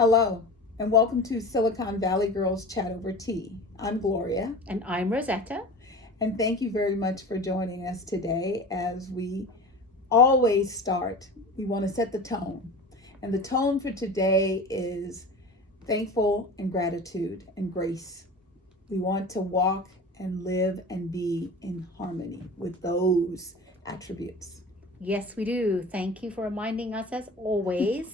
Hello, and welcome to Silicon Valley Girls Chat Over Tea. I'm Gloria. And I'm Rosetta. And thank you very much for joining us today. As we always start, we want to set the tone. And the tone for today is thankful and gratitude and grace. We want to walk and live and be in harmony with those attributes. Yes, we do. Thank you for reminding us as always.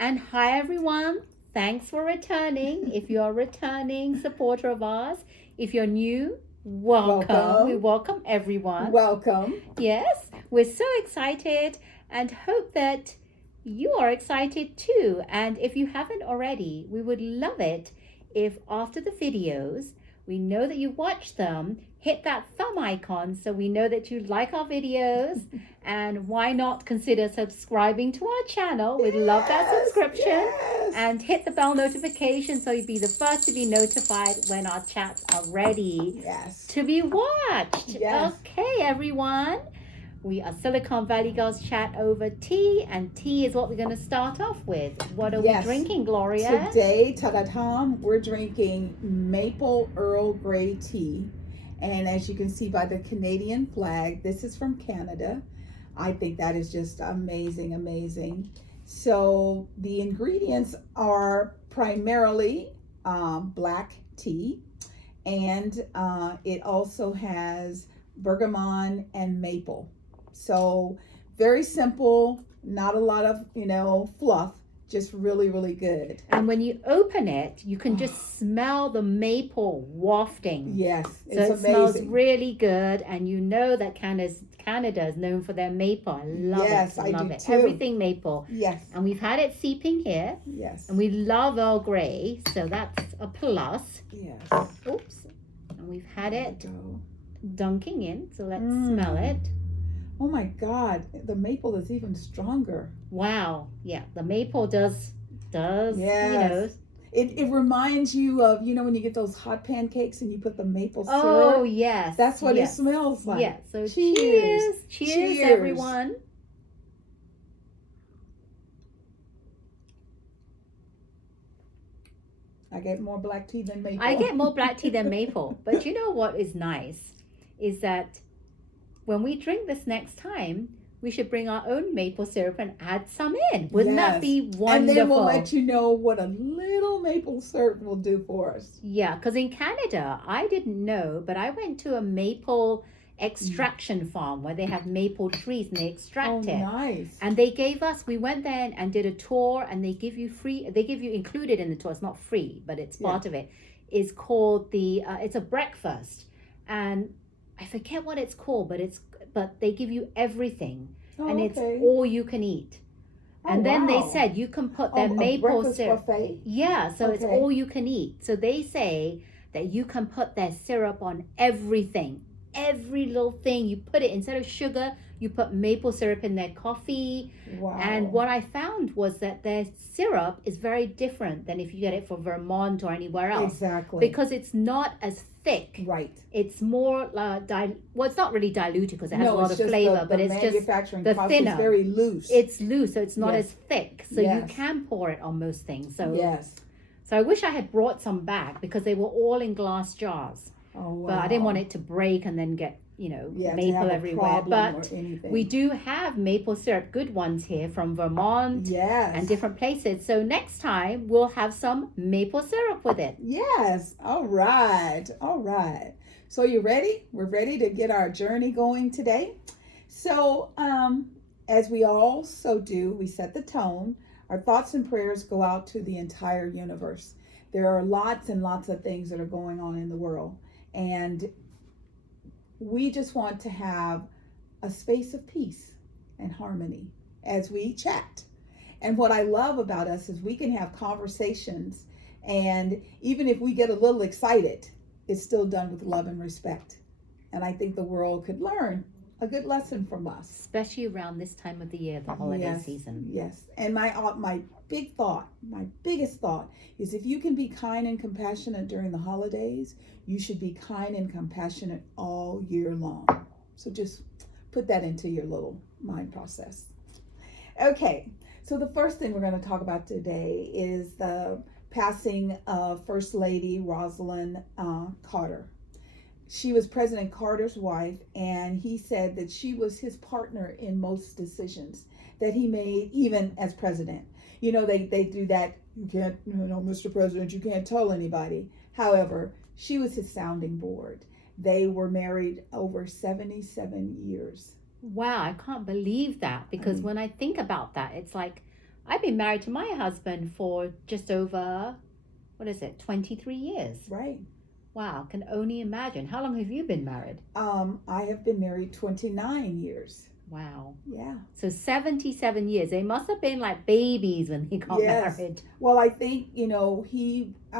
And hi, everyone. Thanks for returning. If you're a returning supporter of ours, if you're new, welcome. We welcome everyone. Welcome. Yes, we're so excited and hope that you are excited too. And if you haven't already, we would love it if after the videos, we know that you watched them, hit that thumb icon so we know that you like our videos. And why not consider subscribing to our channel? We'd love that subscription. Yes. And hit the bell notification so you'd be the first to be notified when our chats are ready to be watched. Yes. Okay, everyone. We are Silicon Valley Girls Chat Over Tea, and tea is what we're going to start off with. What are we drinking, Gloria? Today, ta-da-tam, we're drinking maple Earl Grey tea. And as you can see by the Canadian flag, this is from Canada. I think that is just amazing, amazing. So the ingredients are primarily black tea, and it also has bergamot and maple. So very simple, not a lot of, fluff, just really, really good. And when you open it, you can just smell the maple wafting. Yes, so it smells really good, and you know that Canada is known for their maple. I love it. I love it. Too. Everything maple. Yes. And we've had it seeping here. Yes. And we love Earl Grey, so that's a plus. Yes. Oops. And we've had it dunking in, so let's smell it. Oh my God, the maple is even stronger. Wow. Yeah, the maple does, yes. It reminds you of, when you get those hot pancakes and you put the maple syrup. Oh, yes. That's what it smells like. Yeah, so cheers. Cheers, everyone. I get more black tea than maple. I get more black tea than maple. But you know what is nice is that when we drink this next time, we should bring our own maple syrup and add some in. Wouldn't that be wonderful? And then we'll let you know what a little maple syrup will do for us. Yeah, because in Canada, I didn't know, but I went to a maple extraction farm where they have maple trees and they extract it. Oh, nice. And they gave us, we went there and did a tour, and they give you included in the tour, it's not free, but it's part of it, is called it's a breakfast. And I forget what it's called, but they give you everything, and it's all you can eat. And then they said you can put their maple syrup. Buffet? Yeah, so it's all you can eat. So they say that you can put their syrup on everything, every little thing. You put it, instead of sugar, you put maple syrup in their coffee. Wow. And what I found was that their syrup is very different than if you get it from Vermont or anywhere else. Exactly. Because it's not as thick. Right. It's more, it's not really diluted because it has a lot of flavor, but it's just the thinner. It's very loose. It's loose, so it's not as thick. So you can pour it on most things. So So I wish I had brought some back because they were all in glass jars. Oh, wow. But I didn't want it to break and then get, maple everywhere. But we do have maple syrup, good ones here from Vermont and different places. So next time we'll have some maple syrup with it. Yes. All right. So you ready? We're ready to get our journey going today. So as we also do, we set the tone. Our thoughts and prayers go out to the entire universe. There are lots and lots of things that are going on in the world. And we just want to have a space of peace and harmony as we chat. And what I love about us is we can have conversations, and even if we get a little excited, it's still done with love and respect. And I think the world could learn a good lesson from us. Especially around this time of the year, the holiday season. Yes. And my biggest thought is, if you can be kind and compassionate during the holidays, you should be kind and compassionate all year long. So just put that into your little mind process. Okay. So the first thing we're going to talk about today is the passing of First Lady Rosalind Carter. She was President Carter's wife, and he said that she was his partner in most decisions that he made, even as president. You know, they do that. You can't, Mr. President, you can't tell anybody. However, she was his sounding board. They were married over 77 years. Wow, I can't believe that, because when I think about that, it's like I've been married to my husband for just over, 23 years. Right. Wow, can only imagine. How long have you been married? I have been married 29 years. Wow. Yeah. So 77 years. They must have been like babies when he got married. Well, I think, I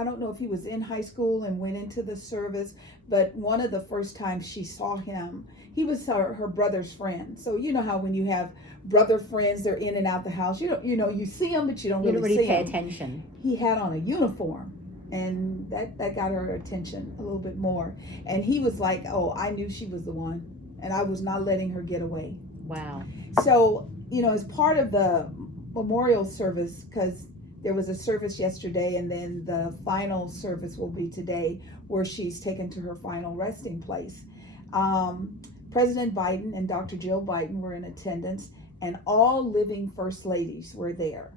don't know if he was in high school and went into the service, but one of the first times she saw him, he was her brother's friend. So you know how when you have brother friends, they're in and out the house. You see them, but you don't really see pay them. attention. He had on a uniform, and that got her attention a little bit more. And he was like, "Oh, I knew she was the one, and I was not letting her get away." Wow. So, as part of the memorial service, because there was a service yesterday and then the final service will be today, where she's taken to her final resting place. President Biden and Dr. Jill Biden were in attendance, and all living First Ladies were there.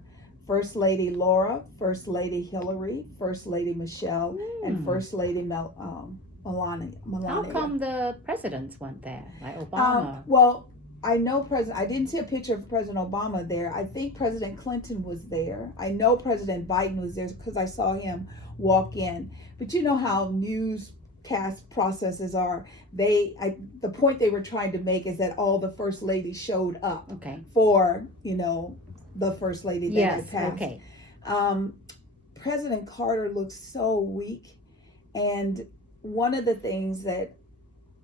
First Lady Laura, First Lady Hillary, First Lady Michelle, and First Lady Melania. How come the presidents weren't there, like Obama? Well, I know I didn't see a picture of President Obama there. I think President Clinton was there. I know President Biden was there because I saw him walk in. But you know how newscast processes are. The point they were trying to make is that all the first ladies showed up for, the first lady that had passed. Okay. President Carter looks so weak. And one of the things that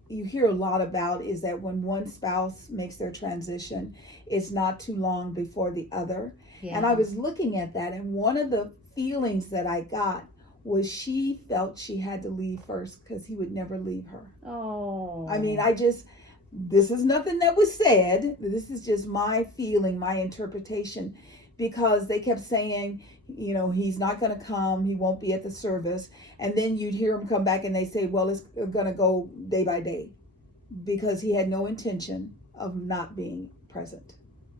you hear a lot about is that when one spouse makes their transition, it's not too long before the other. Yeah. And I was looking at that, and one of the feelings that I got was she felt she had to leave first because he would never leave her. Oh. I mean, this is nothing that was said. This is just my feeling, my interpretation, because they kept saying, he's not going to come, he won't be at the service. And then you'd hear him come back and they say, well, it's going to go day by day, because he had no intention of not being present.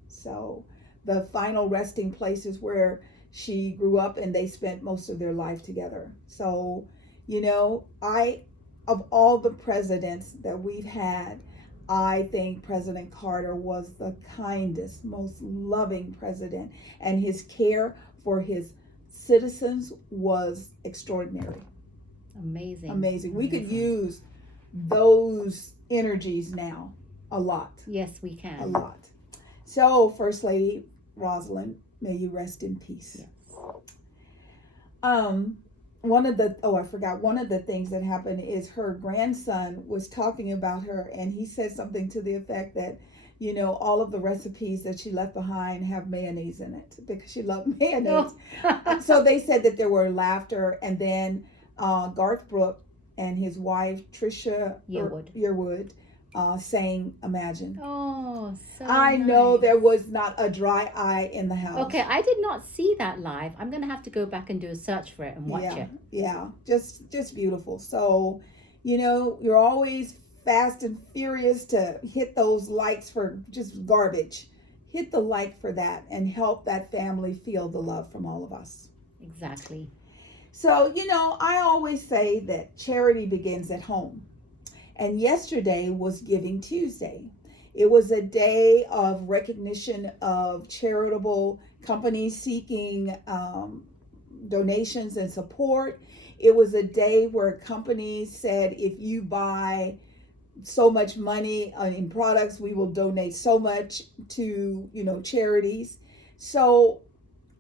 So the final resting place is where she grew up, and they spent most of their life together. So, of all the presidents that we've had, I think President Carter was the kindest, most loving president, and his care for his citizens was extraordinary. Amazing. We could use those energies now a lot. Yes, we can. A lot. So, First Lady Rosalind, may you rest in peace. Yes. One of the things that happened is her grandson was talking about her, and he said something to the effect that, all of the recipes that she left behind have mayonnaise in it because she loved mayonnaise. Oh. So they said that there were laughter, and then Garth Brooks and his wife Trisha Yearwood sang Imagine. Oh, so I nice. know there was not a dry eye in the house. Okay, I did not see that live. I'm going to have to go back and do a search for it and watch it. Yeah, just beautiful. So, you're always fast and furious to hit those likes for just garbage. Hit the like for that and help that family feel the love from all of us. Exactly. So, I always say that charity begins at home. And yesterday was Giving Tuesday. It was a day of recognition of charitable companies seeking donations and support. It was a day where companies said, if you buy so much money in products, we will donate so much to, charities. So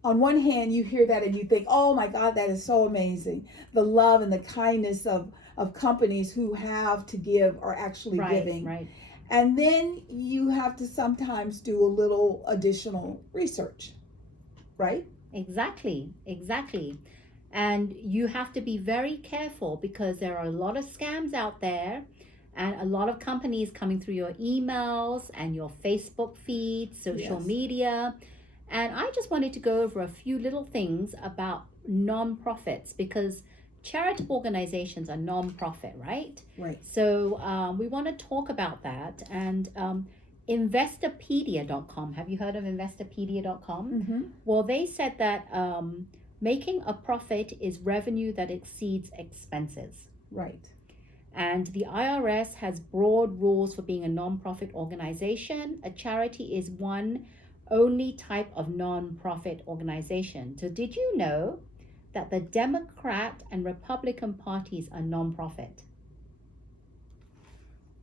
on one hand, you hear that and you think, oh my God, that is so amazing. The love and the kindness of companies who have to give are actually giving. Right. And then you have to sometimes do a little additional research, right? Exactly. And you have to be very careful because there are a lot of scams out there and a lot of companies coming through your emails and your Facebook feed, social media. And I just wanted to go over a few little things about nonprofits because charitable organizations are nonprofit, right? Right. So we want to talk about that. And Investopedia.com, have you heard of Investopedia.com? Mm-hmm. Well, they said that making a profit is revenue that exceeds expenses. Right. And the IRS has broad rules for being a nonprofit organization. A charity is one only type of nonprofit organization. So, did you know that the Democrat and Republican parties are nonprofit?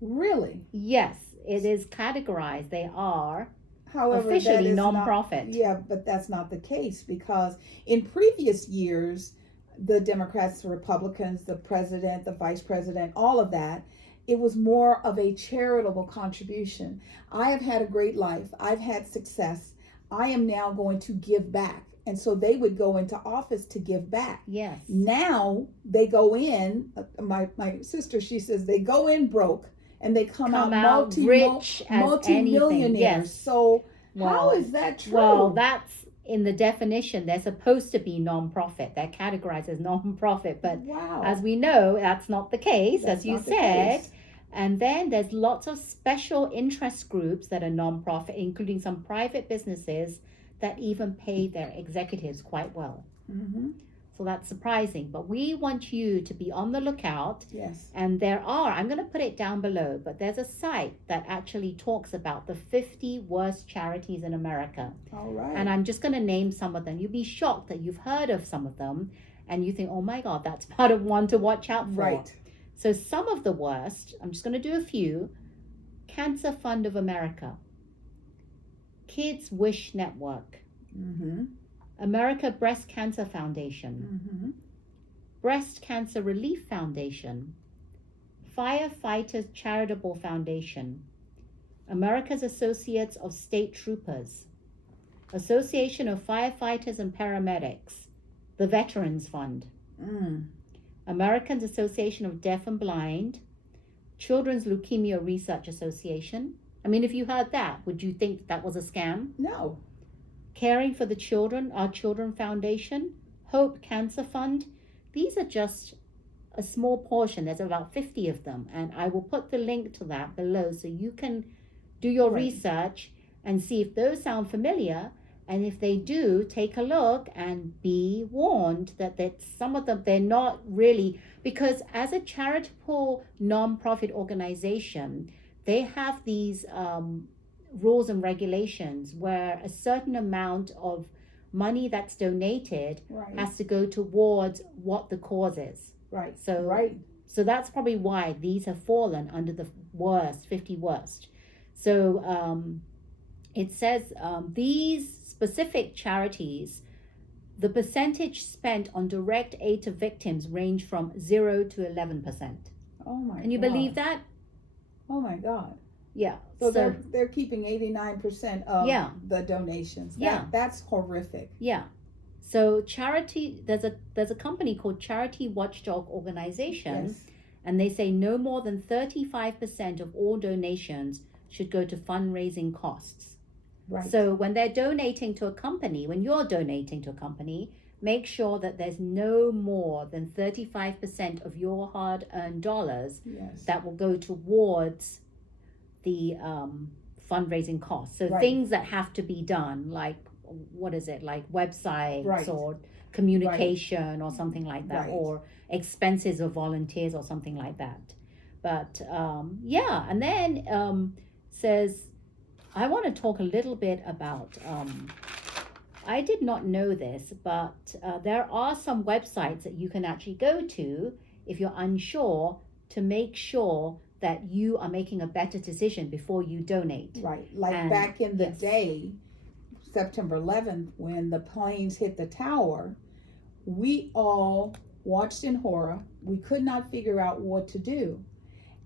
Really? Yes, it is categorized. They are However, that officially is nonprofit. not, yeah, but that's not the case because in previous years, the Democrats, the Republicans, the president, the vice president, all of that, it was more of a charitable contribution. I have had a great life. I've had success. I am now going to give back. And so they would go into office to give back. Yes. Now they go in, my sister, she says they go in broke and they come out rich as multi-millionaires. Yes. So how is that true? Well, that's in the definition. They're supposed to be non-profit. They're categorized as non-profit, but wow. As we know, that's not the case, That's as you not the said. case. And then there's lots of special interest groups that are non-profit, including some private businesses that even pay their executives quite well. Mm-hmm. So that's surprising. But we want you to be on the lookout. Yes. And I'm going to put it down below, but there's a site that actually talks about the 50 worst charities in America. All right. And I'm just going to name some of them. You'll be shocked that you've heard of some of them and you think, oh my God, that's part of one to watch out for. Right. So some of the worst, I'm just going to do a few. Cancer Fund of America, Kids Wish Network, Mm-hmm. America Breast Cancer Foundation, Mm-hmm. Breast Cancer Relief Foundation, Firefighters Charitable Foundation, America's Associates of State Troopers, Association of Firefighters and Paramedics, the Veterans Fund, American Association of Deaf and Blind, Children's Leukemia Research Association. I mean, if you heard that, would you think that was a scam? No. Caring for the Children, Our Children Foundation, Hope Cancer Fund. These are just a small portion. There's about 50 of them. And I will put the link to that below so you can do your research and see if those sound familiar. And if they do, take a look and be warned that some of them, they're not really, because as a charitable nonprofit organization, they have these rules and regulations where a certain amount of money that's donated has to go towards what the cause is. Right. So that's probably why these have fallen under the 50 worst. So it says these specific charities, the percentage spent on direct aid to victims range from 0 to 11%. Oh my God. Can you believe that? Oh my God. Yeah. So they're keeping 89% of the donations. That's horrific. Yeah. So charity, there's a company called Charity Watchdog Organization, and they say no more than 35% of all donations should go to fundraising costs. Right. So when they're donating to a company, when you're donating to a company, make sure that there's no more than 35% of your hard-earned dollars that will go towards the fundraising costs. So things that have to be done, like like websites or communication or something like that, or expenses of volunteers or something like that. But and then says, I want to talk a little bit about, I did not know this, but there are some websites that you can actually go to if you're unsure to make sure that you are making a better decision before you donate. Right. Like back in the day, September 11th, when the planes hit the tower, we all watched in horror. We could not figure out what to do.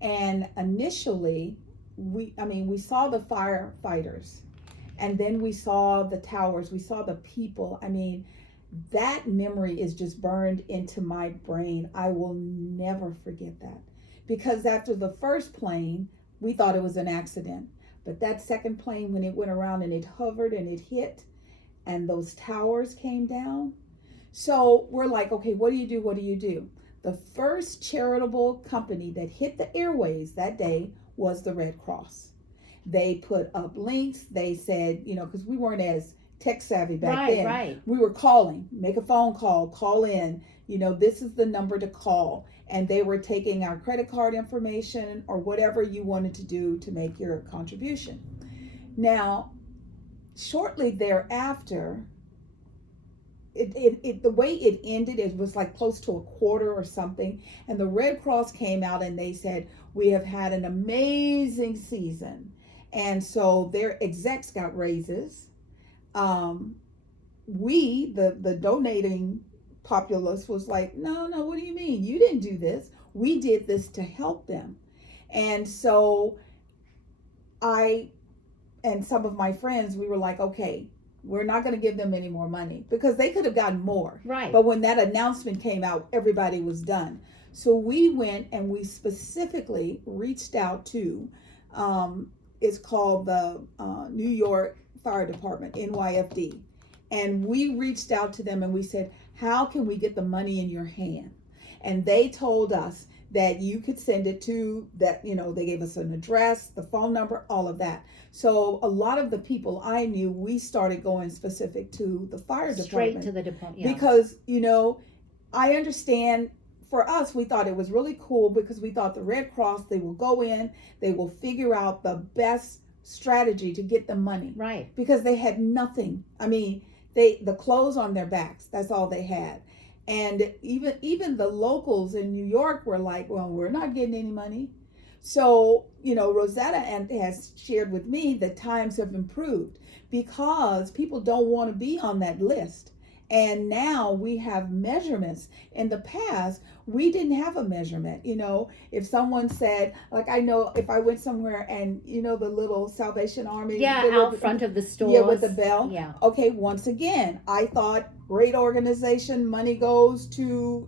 And initially, we saw the firefighters, and then we saw the towers, we saw the people. I mean, that memory is just burned into my brain. I will never forget that. Because after the first plane, we thought it was an accident. But that second plane, when it went around and it hovered and it hit, and those towers came down. So we're like, okay, what do you do? What do you do? The first charitable company that hit the airways that day was the Red Cross. They put up links. They said, because we weren't as tech savvy back then. Right. We were calling, make a phone call in. This is the number to call. And they were taking our credit card information or whatever you wanted to do to make your contribution. Now, shortly thereafter, the way it ended, it was like close to a quarter or something, and the Red Cross came out and they said, we have had an amazing season, and so their execs got raises. We, the donating populace, was like, no, what do you mean? You didn't do this. We did this to help them. And so I and some of my friends, we were like, okay, we're not going to give them any more money, because they could have gotten more. Right. But when that announcement came out, everybody was done. So we went and we specifically reached out to, it's called the New York Fire Department, NYFD. And we reached out to them and we said, how can we get the money in your hand? And they told us that you could send it to that, they gave us an address, the phone number, all of that. So a lot of the people I knew, we started going specific to the fire department. Straight to the department, yeah. Because, I understand, for us, we thought it was really cool because we thought the Red Cross, they will go in, they will figure out the best strategy to get the money. Right. Because they had nothing. I mean, the clothes on their backs, that's all they had. And even the locals in New York were like, well, we're not getting any money. So, Rosetta has shared with me that times have improved because people don't want to be on that list. And now we have measurements. In the past, we didn't have a measurement. If someone said, like, I know if I went somewhere and, the little Salvation Army. Yeah, out front of the stores. Yeah, with the bell. Yeah. Okay, once again, I thought, great organization, money goes to,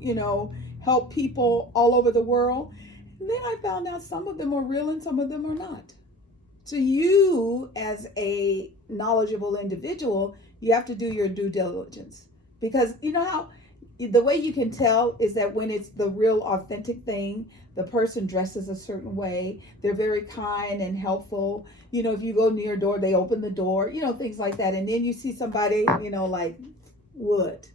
help people all over the world. And then I found out some of them are real and some of them are not. So you, as a knowledgeable individual, you have to do your due diligence. Because how the way you can tell is that when it's the real authentic thing, the person dresses a certain way, they're very kind and helpful. If you go near a door, they open the door, things like that. And then you see somebody, like wood.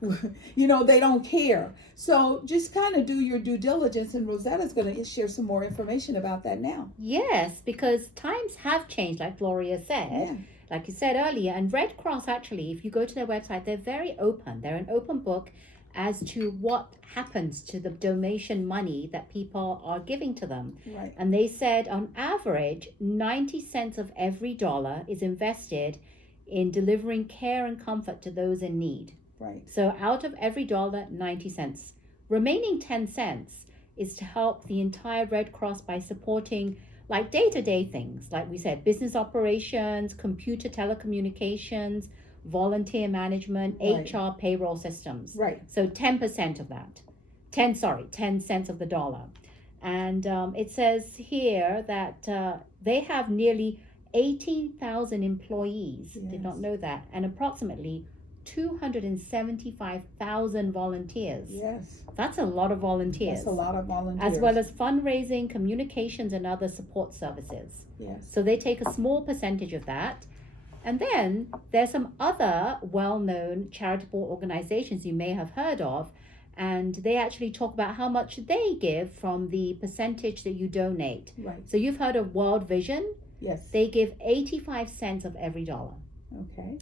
They don't care. So just kind of do your due diligence, and Rosetta's going to share some more information about that now. Yes, because times have changed, like Gloria said. Yeah. Like you said earlier, and Red Cross, actually, if you go to their website, they're very open. They're an open book as to what happens to the donation money that people are giving to them. Right. And they said on average, 90 cents of every dollar is invested in delivering care and comfort to those in need. Right. So out of every dollar, 90 cents. Remaining 10 cents is to help the entire Red Cross by supporting like day-to-day things, like we said, business operations, computer telecommunications, volunteer management, Right. HR, payroll systems. Right. So 10% of that. 10 cents of the dollar. And it says here that they have nearly 18,000 employees. Yes. Did not know that. And approximately 275,000 volunteers. Yes. That's a lot of volunteers. That's a lot of volunteers. As well as fundraising, communications, and other support services. Yes. So they take a small percentage of that. And then there's some other well-known charitable organizations you may have heard of, and they actually talk about how much they give from the percentage that you donate. Right. So you've heard of World Vision? Yes. They give 85 cents of every dollar. Okay.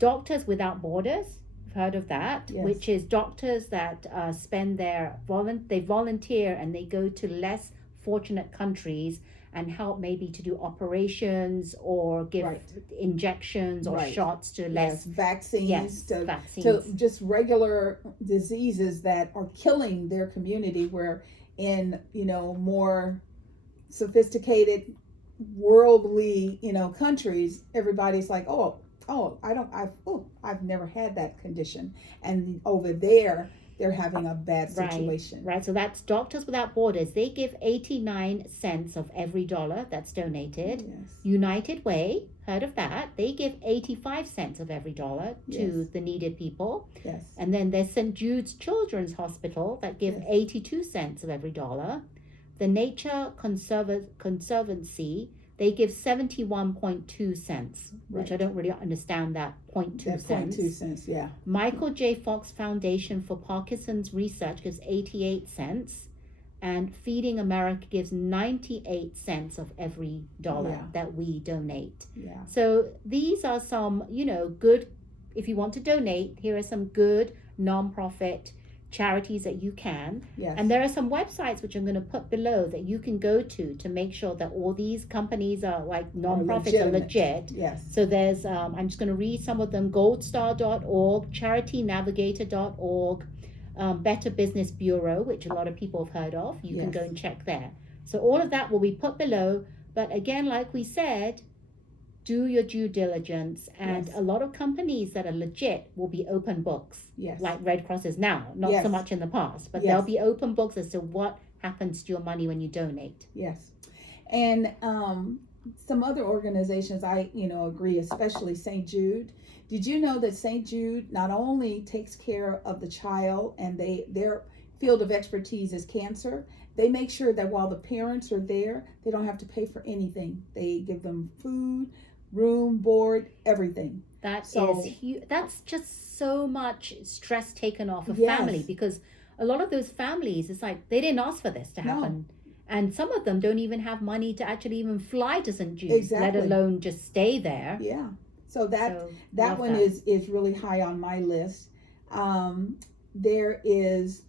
Doctors Without Borders, you've heard of that, Yes. which is doctors that spend they volunteer and they go to less fortunate countries and help maybe to do operations or give Right. injections or Right. shots to Yes. less Vaccines. vaccines. To just regular diseases that are killing their community, where in more sophisticated worldly countries, everybody's like, I've never had that condition, and over there they're having a bad situation. Right. So that's Doctors Without Borders. They give 89 cents of every dollar that's donated. Yes. United Way, heard of that. They give 85 cents of every dollar to Yes. the needed people. Yes. And then there's St. Jude's Children's Hospital that give Yes. 82 cents of every dollar. The Nature Conservancy, they give 71.2 cents, which I Right. don't really understand that 0.2 That 0.2 cents. cents, yeah. Michael J. Fox Foundation for Parkinson's Research gives 88 cents. And Feeding America gives 98 cents of every dollar Yeah. that we donate. Yeah. So these are some, good, if you want to donate, here are some good nonprofit charities that you can. Yes. And there are some websites which I'm going to put below that you can go to make sure that all these companies are like nonprofits are legit. Yes. So there's, I'm just going to read some of them: goldstar.org, charitynavigator.org, Better Business Bureau, which a lot of people have heard of. You can go Yes. and check there. So all of that will be put below. But again, like we said, do your due diligence. And Yes. a lot of companies that are legit will be open books, Yes. like Red Cross is now, not so Yes. much in the past. But Yes. there'll be open books as to what happens to your money when you donate. Yes. And some other organizations I agree, especially St. Jude. Did you know that St. Jude not only takes care of the child, and their field of expertise is cancer, they make sure that while the parents are there, they don't have to pay for anything. They give them food, room, board, everything. That So- is huge. That's just so much stress taken off of Yes. family, because a lot of those families, it's like they didn't ask for this to happen. And some of them don't even have money to actually even fly to St. Jude, Exactly. let alone just stay there. Yeah. So that So, that love one that. is really high on my list. There is,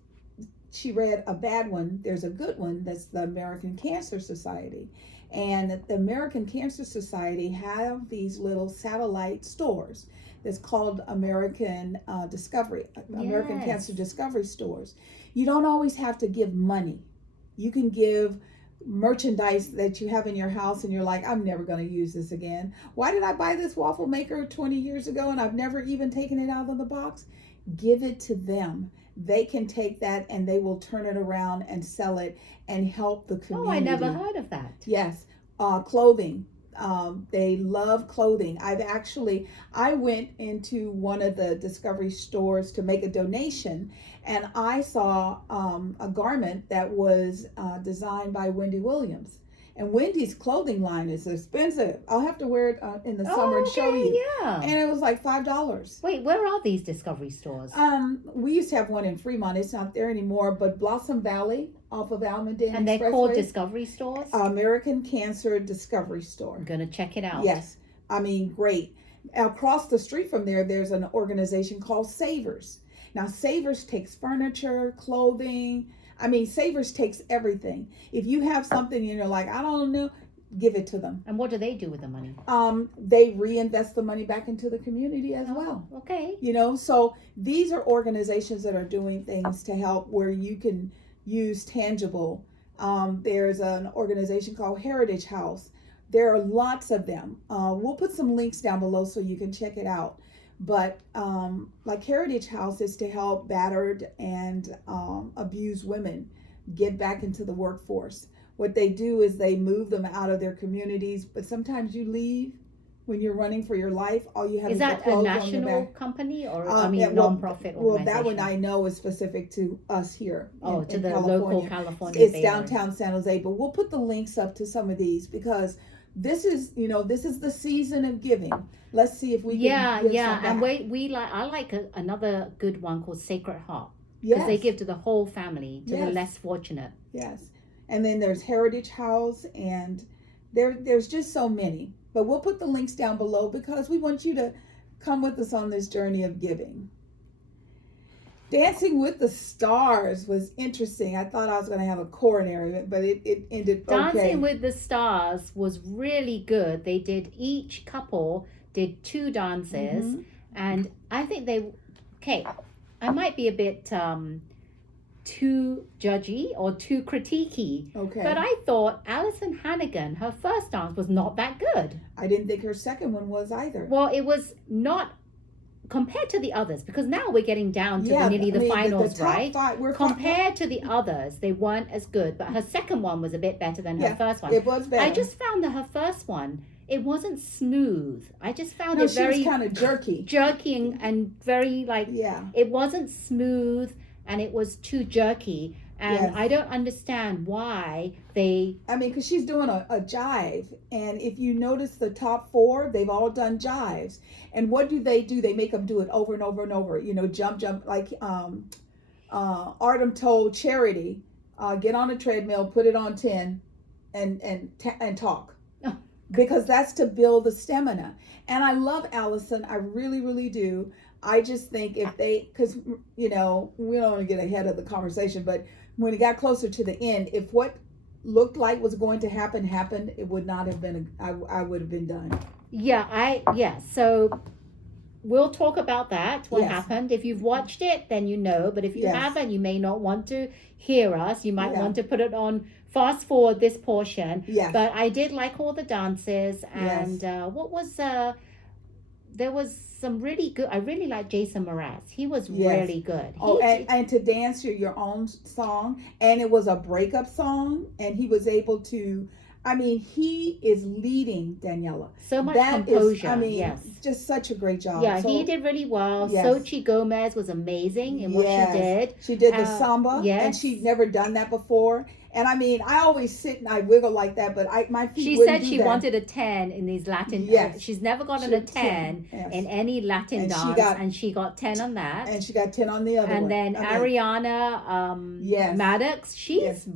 she read a bad one. There's a good one. That's the American Cancer Society. And the American Cancer Society have these little satellite stores that's called American American Yes. Cancer Discovery stores. You don't always have to give money. You can give merchandise that you have in your house and you're like, I'm never going to use this again. Why did I buy this waffle maker 20 years ago and I've never even taken it out of the box? Give it to them. They can take that and they will turn it around and sell it and help the community. Oh, I never heard of that. Yes. Clothing. They love clothing. I went into one of the Discovery stores to make a donation, and I saw a garment that was designed by Wendy Williams. And Wendy's clothing line is expensive. I'll have to wear it in the summer and show you. Yeah. And it was like $5. Wait, where are these Discovery stores? We used to have one in Fremont. It's not there anymore, but Blossom Valley off of Almaden And they're called Expressway. Discovery stores? American Cancer Discovery Store. I'm going to check it out. Yes, I mean, great. Across the street from there, there's an organization called Savers. Now, Savers takes furniture, clothing. I mean, Savers takes everything. If you have something and you're like, I don't know, give it to them. And what do they do with the money? They reinvest the money back into the community as well. Oh, okay. So these are organizations that are doing things to help where you can use tangible. There's an organization called Heritage House. There are lots of them. We'll put some links down below so you can check it out. But like Heritage House is to help battered and abused women get back into the workforce. What they do is they move them out of their communities, but sometimes you leave when you're running for your life. All you have Is is the that a clothes on your national back. company or, Yeah, non-profit Well, organization? that one I know is specific to us here. to in the California. local California. It's Bay Area. downtown San Jose, but we'll put the links up to some of these because this is the season of giving. Let's see if we can give some and back. I like another good one called Sacred Heart, because Yes, they give to the whole family, to the Yes. less fortunate. yes. And then there's Heritage House, and there's just so many. But we'll put the links down below because we want you to come with us on this journey of giving. Dancing with the Stars was interesting. I thought I was going to have a coronary, but it ended Dancing okay. with the Stars was really good. They did, each couple did 2 dances, Mhm. and I think I might be a bit too judgy or too critiquey, Okay. but I thought Alison Hannigan, her first dance was not that good. I didn't think her second one was either. Well, it was not compared to the others, because now we're getting down to nearly the finals, top right? five, Compared to the others, they weren't as good, but her second one was a bit better than her first one. It was better. I just found that her first one, it wasn't smooth. I just found No, it she was very kind of jerky. jerky and very like, Yeah. it wasn't smooth and it was too jerky. And Yes. I don't understand why they. I mean, because she's doing a jive. And if you notice the top four, they've all done jives. And what do? They make them do it over and over and over. You know, jump, like Artem told Charity, get on a treadmill, put it on 10, and talk. Oh. Because that's to build the stamina. And I love Allison. I really, really do. I just think if they, because, you know, we don't want to get ahead of the conversation, but when it got closer to the end, if what looked like was going to happen happened, it would not have been, I would have been done. Yeah. So we'll talk about that, what Yes. happened. If you've watched it, then you know. But if you Yes. haven't, you may not want to hear us. You might Yeah. want to put it on, fast forward this portion. Yes. But I did like all the dances. And Yes. what was, there was some really good, I really like Jason Mraz. He was Yes. really good. Oh, and to dance your own song, and it was a breakup song, and he was able to, I mean, he is leading Daniela. So much That composure. is, I mean, yes. just such a great job. Yeah, So, he did really well. Yes. Sochi Gomez was amazing in what Yes. she did. She did the Uh, samba, yes. and she'd never done that before. And I mean, I always sit and I wiggle like that, but my feet She wouldn't said do she that. wanted a 10 in these Latin. Yes. She's never gotten She a was 10 yes. in any Latin And she dance, got- and she got 10 on that. And she got 10 on the other one. And then I mean, Ariana Yes. Maddox, she's Yes.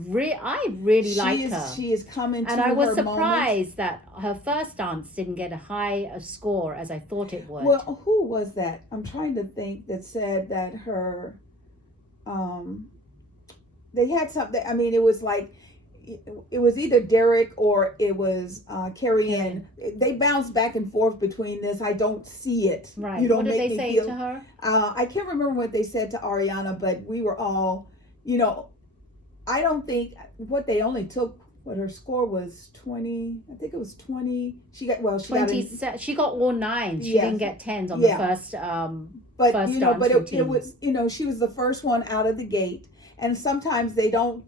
I really like is, her. She is coming to And I was her moment. surprised that her first dance didn't get a score as I thought it would. Well, who was that? I'm trying to think that said that her, they had something, I mean, it was like, it was either Derek or it was Carrie Ann. They bounced back and forth between this. I don't see it. Right. You don't What did make they me say feel, to her? I can't remember what they said to Ariana, but we were all, you know, I don't think what they only took, what her score was 20, I think it was 20. She got, well, she 20, she got all 9s. She Yes. didn't get 10s on Yeah. the first but first you know, dance but routine. it was, you know, she was the first one out of the gate, and sometimes they don't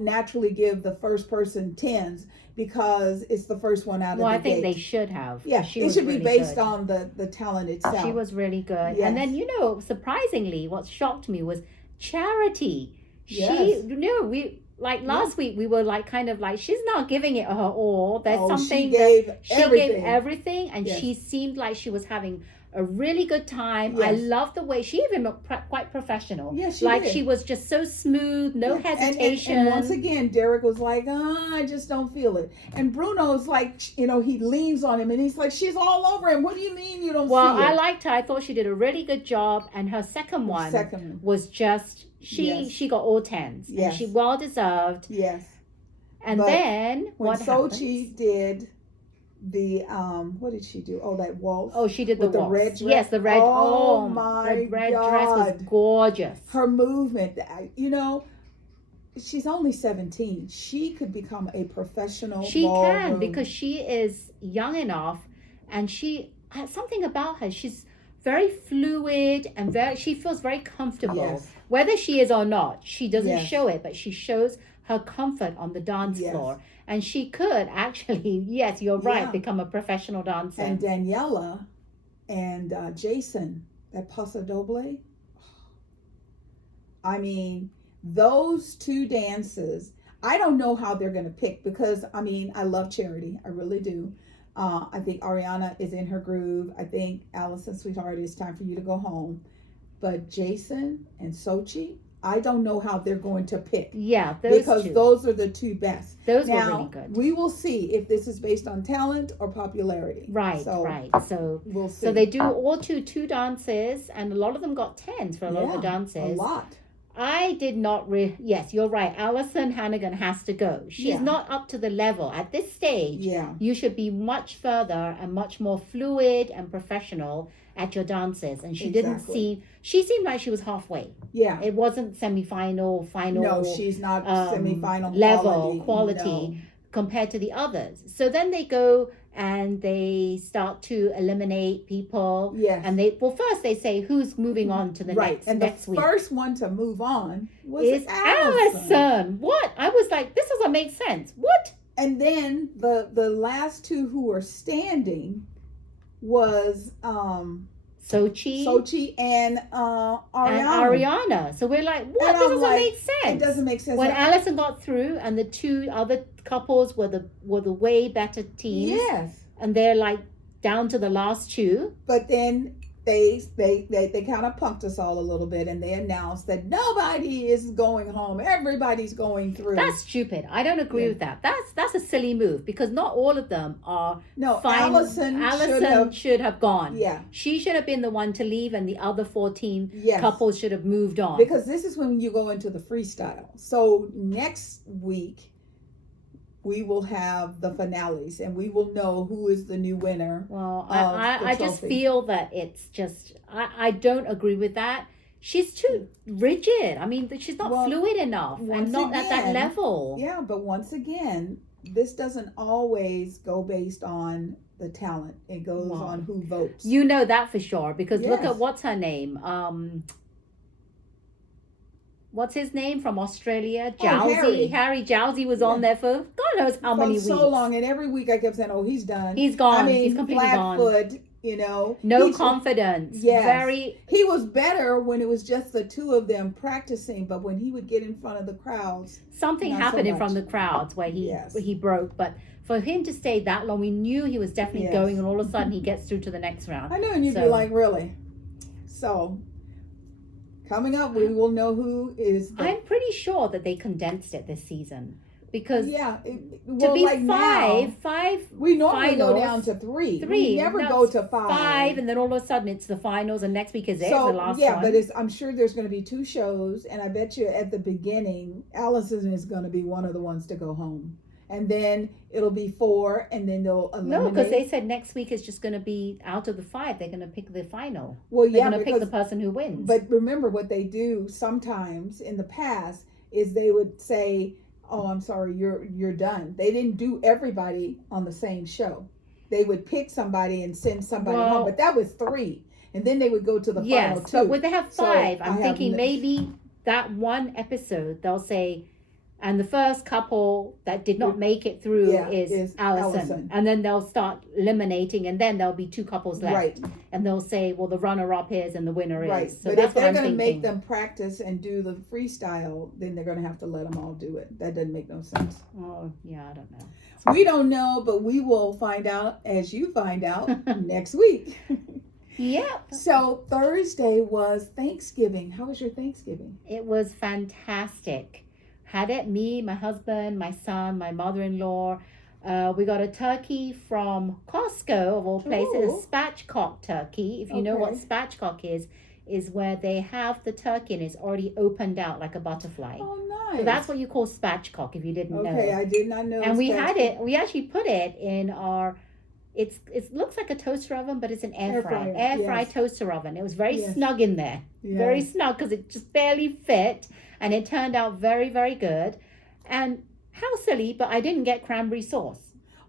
naturally give the first person 10s because it's the first one out Well, of I the think gate. they should have. Yeah, She it was should really be based good. on the talent itself. She was really good. Yes. And then, you know, surprisingly, what shocked me was Charity. Yes. She, you know, we, like last week, we were like, kind of like, she's not giving it her all. There's something she gave that she everything. gave everything, and Yes. she seemed like she was having a really good time. I Yes. love the way she even looked quite professional. Yes, she like did. she was just so smooth, no Yeah. hesitation. And once again, Derek was like, I just don't feel it. And Bruno's like, you know, he leans on him and he's like, she's all over him. What do you mean you don't Well, see it? I liked her. I thought she did a really good job, and her second one was just Yes. she got all 10s, and Yes. she well deserved. Yes. And But then When what Sochi happened? did the what did she do? Oh, that waltz. Oh, she did the with the waltz. red dress? Yes, the red. Oh, my the red dress was God. gorgeous. Her movement, you know, she's only 17. She could become a professional She can ballroom. because she is young enough, and she has something about her. She's very fluid and she feels very comfortable. Yes. Whether she is or not, she doesn't Yes. show it, but she shows her comfort on the dance Yes. floor. And she could actually, yes, you're right, Yeah. become a professional dancer. And Daniela and Jason, that Paso Doble. I mean, those two dances, I don't know how they're going to pick because, I mean, I love Charity. I really do. I think Ariana is in her groove. I think Allison, sweetheart, it's time for you to go home. But Jason and Sochi, I don't know how they're going to pick. Yeah, those because two. those are the two best. Those Now, were really good. we will see if this is based on talent or popularity. Right, So right. So we'll see. so they do all two dances, and a lot of them got 10s for a lot of the dances. A lot. I did not yes, you're right. Alison Hannigan has to go. She's Yeah. not up to the level. At this stage, Yeah. you should be much further and much more fluid and professional at your dances. And she didn't Exactly. she seemed like she was halfway. Yeah. It wasn't semi-final, final No, she's not semifinal level quality. No. compared to the others. So then they go and they start to eliminate people. Yes. And first they say who's moving on to the Right. And next the week. first one to move on was Is Allison. Allison. What? I was like, this doesn't make sense. What? and then the last two who were standing was Sochi Sochi and Ariana. and Ariana. So we're like, what? And This I'm doesn't like, make sense. It doesn't make sense. When Allison got through, and the two other couples were the way better teams. Yes. And they're like down to the last two. But then they kind of punked us all a little bit, and they announced that nobody is going home. Everybody's going through. That's stupid. I don't agree with that. That's a silly move, because not all of them are fine. Allison should have gone. Yeah. She should have been the one to leave, and the other 14 Yes. couples should have moved on. Because this is when you go into the freestyle. So next week we will have the finales, and we will know who is the new winner. Well, I just feel that it's just, I don't agree with that. She's too rigid. I mean, she's not fluid enough, and not at that level. Yeah, but once again, this doesn't always go based on the talent. It goes on who votes. You know that for sure, because look at what's her name. What's his name from Australia? Jowsey. Harry Jowsey was on there for God knows how many weeks. So long, and every week I kept saying, "Oh, he's done. He's gone. I mean, he's completely gone. Flat-foot, you know, no confidence. Yes, he was better when it was just the two of them practicing, but when he would get in front of the crowds, something happened in front of the crowds where he broke. But for him to stay that long, we knew he was definitely going, and all of a sudden he gets through to the next round. I know, and you'd be like, really? So. Coming up, we will know who is. I'm pretty sure that they condensed it this season, because to be like five. We normally finals, go down to three. We never go to five, and then all of a sudden it's the finals, and next week is the last one. Yeah, but I'm sure there's going to be 2 shows, and I bet you at the beginning, Allison is going to be one of the ones to go home. And then it'll be 4, and then they'll eliminate. No, because they said next week is just going to be out of the 5. They're going to pick the final. Well, yeah, they're going to pick the person who wins. But remember, what they do sometimes in the past is they would say, "Oh, I'm sorry, you're done." They didn't do everybody on the same show. They would pick somebody and send somebody home. But that was 3, and then they would go to the final 2. But when they have 5, I'm thinking maybe that one episode they'll say. And the first couple that did not make it through is Allison. And then they'll start eliminating, and then there'll be 2 couples left. Right. And they'll say, well, the runner-up is and the winner is. So but that's if they're going to make them practice and do the freestyle, then they're going to have to let them all do it. That doesn't make no sense. Oh, yeah, I don't know. We don't know, but we will find out as you find out next week. Yep. So Thursday was Thanksgiving. How was your Thanksgiving? It was fantastic. Had it, me, my husband, my son, my mother-in-law. We got a turkey from Costco, of all places, a spatchcock turkey. If you know what spatchcock is where they have the turkey and it's already opened out like a butterfly. Oh, nice. So that's what you call spatchcock, if you didn't know. Okay, I did not know. And we had it, we actually put it in our, it looks like a toaster oven, but it's an air fry toaster oven. It was very snug in there. Very snug, because it just barely fit. And it turned out very, very good. And how silly, but I didn't get cranberry sauce.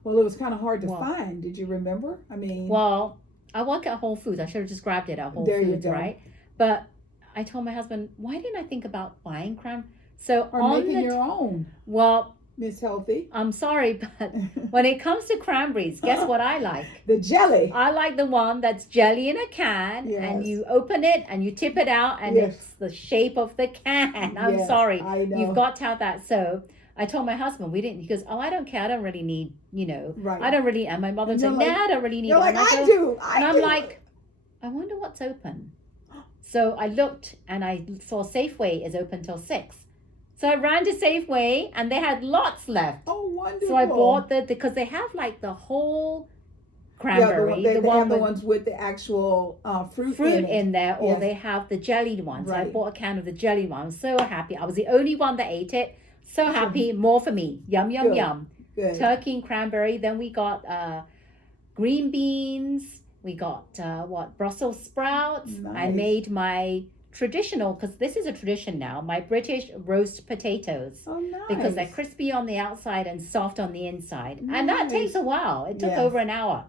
Well, it was kind of hard to find. Did you remember? I mean... Well, I work at Whole Foods. I should have just grabbed it at Whole Foods, right? But I told my husband, why didn't I think about buying cranberry? Or making your own. Well... Miss Healthy. I'm sorry, but when it comes to cranberries, guess what I like? The jelly. I like the one that's jelly in a can, and you open it and you tip it out, and it's the shape of the can. I'm sorry. I know. You've got to have that. So I told my husband, we didn't. He goes, oh, I don't care. I don't really need, I don't really. And my mother said, no, I don't really need it. Like, I do. And I'm like, I wonder what's open. So I looked and I saw Safeway is open till 6. So I ran to Safeway, and they had lots left. Oh, wonderful. So I bought because they have like the whole cranberry. Yeah, they have the ones with the actual fruit in there, or they have the jellied ones. Right. So I bought a can of the jelly one. I'm so happy. I was the only one that ate it. So happy. More for me. Yum, yum, yum. Good. Turkey and cranberry. Then we got green beans. We got Brussels sprouts. Nice. I made my traditional, because this is a tradition now, my British roast potatoes. Oh, nice. Because they're crispy on the outside and soft on the inside. Nice. And that takes a while. It took over an hour.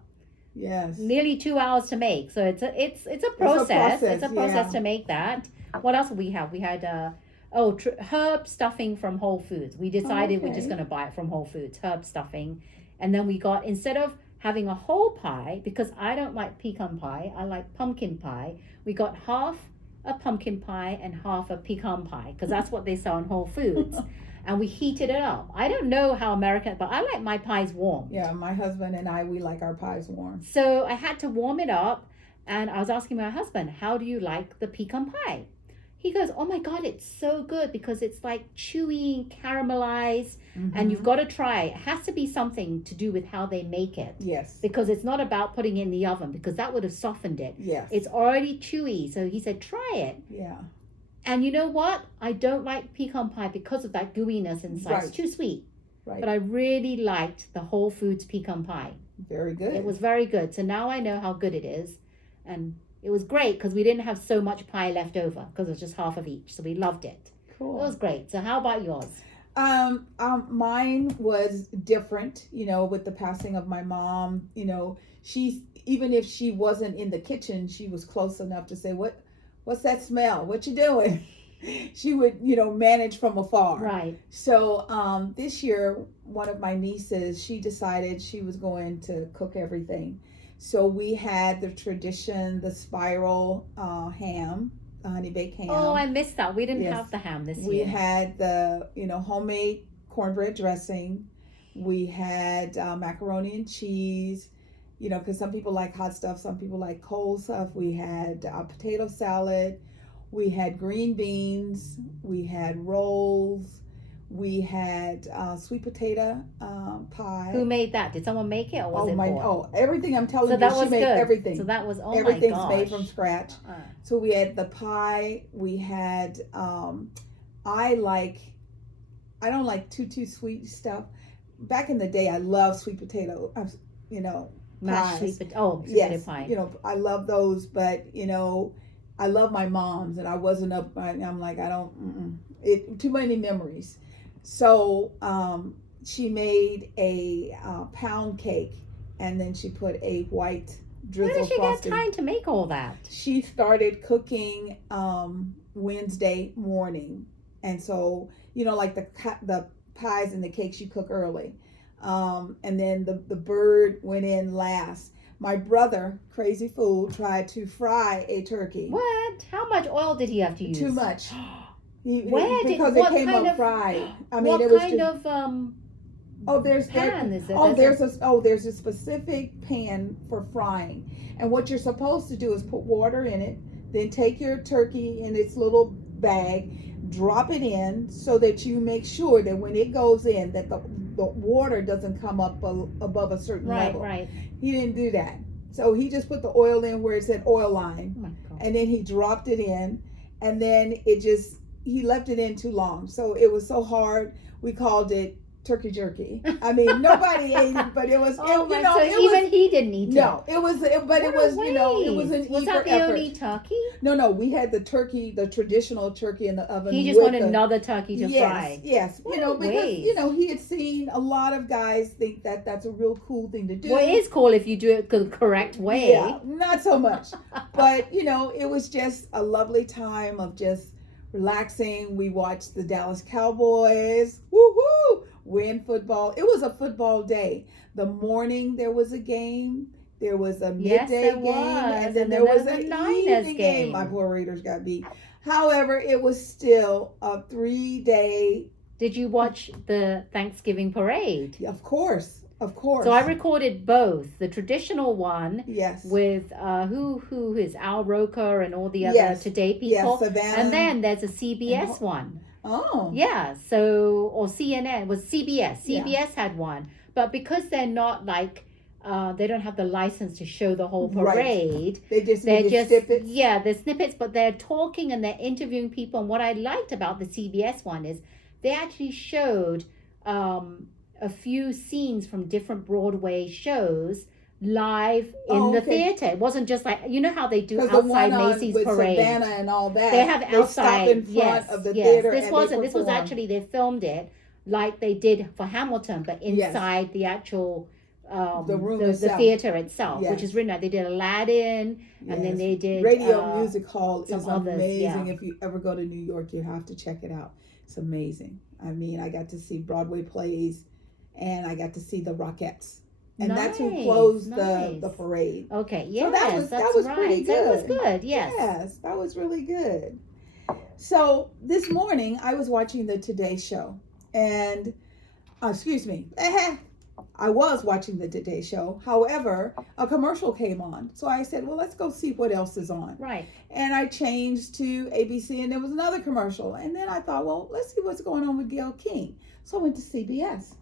Yes. Nearly 2 hours to make. So it's a process. It's a process to make that. What else did we have? We had herb stuffing from Whole Foods. We decided we're just Okay. going to buy it from Whole Foods, herb stuffing. And then we got, instead of having a whole pie, because I don't like pecan pie, I like pumpkin pie, we got half a pumpkin pie and half a pecan pie, because that's what they sell in Whole Foods. And we heated it up. I don't know how American, but I like my pies warm. Yeah, my husband and I, we like our pies warm. So I had to warm it up, and I was asking my husband, how do you like the pecan pie? He goes, oh my God, it's so good because it's like chewy and caramelized, and you've got to try it. It has to be something to do with how they make it. Yes. Because it's not about putting it in the oven, because that would have softened it. Yes. It's already chewy. So he said, try it. Yeah. And you know what? I don't like pecan pie because of that gooiness inside. Right. It's too sweet. Right. But I really liked the Whole Foods pecan pie. Very good. It was very good. So now I know how good it is. And it was great because we didn't have so much pie left over because it was just half of each. So we loved it. Cool. It was great. So how about yours? Mine was different, with the passing of my mom. She, even if she wasn't in the kitchen, she was close enough to say, what's that smell? What you doing? She would, manage from afar. Right. So this year, one of my nieces, she decided she was going to cook everything. So we had the tradition, the spiral ham, the honey baked ham. Oh, I missed that. We didn't Yes. have the ham this We year. had the, homemade cornbread dressing. We had macaroni and cheese, because some people like hot stuff, some people like cold stuff. We had potato salad. We had green beans. We had rolls. We had sweet potato pie. Who made that? Did someone make it or was it bought? Everything I'm telling So you, that she was made good. everything. So that was, oh Everything's my gosh. made from scratch. So we had the pie. We had, I don't like too sweet stuff. Back in the day, I loved sweet potato, Mashed pies. sweet potato Yes, pie. I love those, but, I love my mom's, and I wasn't up, I'm like, I don't, too many memories. So she made a pound cake, and then she put a white Where drizzle did she frosting. get time to make all that? She started cooking Wednesday morning, and so like the pies and the cakes you cook early, and then the bird went in last. My brother, crazy fool, tried to fry a turkey. What? How much oil did he have to use? Too much. What it came kind up of fried. I mean, what it was kind too, of there's pan is it? there's a specific pan for frying, and what you're supposed to do is put water in it, then take your turkey in its little bag, drop it in so that you make sure that when it goes in that the water doesn't come up above a certain level. Right. He didn't do that. So he just put the oil in where it said oil line, Oh my God. and then he dropped it in, and then he left it in too long. So it was so hard, we called it turkey jerky. I mean, nobody ate it, but it was, Oh my, so it even was, he didn't eat it. no, it was, but What it a was, it was an waste. Was eager that the effort. only turkey? No, we had the turkey, the traditional turkey in the oven. He just with wanted another turkey to fry. Yes, What a because waste. he had seen a lot of guys think that that's a real cool thing to do. Well, it is cool if you do it the correct way. Yeah, not so much. But, it was just a lovely time of just relaxing. We watched the Dallas Cowboys win football. It was a football day. The morning there was a game. There was a midday there game. was. And then And there then was there an was a Niners evening game. My poor Raiders got beat. However, it was still a 3-day. Did you watch the Thanksgiving parade? Of course. So I recorded both. The traditional one Yes. with who is Al Roker and all the other Yes. Today people. Yes, Savannah. And then there's a CBS one. Oh. Yeah, so, or CNN, it was CBS. CBS had one. But because they're not like, they don't have the license to show the whole parade. They just They're made just, snippets. yeah, they're snippets, but they're talking and they're interviewing people. And what I liked about the CBS one is they actually showed a few scenes from different Broadway shows live in the theater. It wasn't just like, you know how they do outside Macy's with parade. Savannah and all that. They have outside, stop in front of the theater. This and wasn't. they This was perform. actually they filmed it like they did for Hamilton, but inside the actual The room the itself. theater itself, which Yes. is really nice. They did Aladdin, and then Yes. they did Radio Music Hall some is others, amazing. yeah. If you ever go to New York, you have to check it out. It's amazing. I mean, I got to see Broadway plays, and I got to see the Rockettes, and that's who closed the parade. Okay, yes, So that was right. pretty good. So it was good, yes. Yes, that was really good. So this morning I was watching the Today Show, and excuse me, I was watching the Today Show. However, a commercial came on, so I said, "Well, let's go see what else is on." Right. And I changed to ABC, and there was another commercial, and then I thought, "Well, let's see what's going on with Gayle King." So I went to CBS.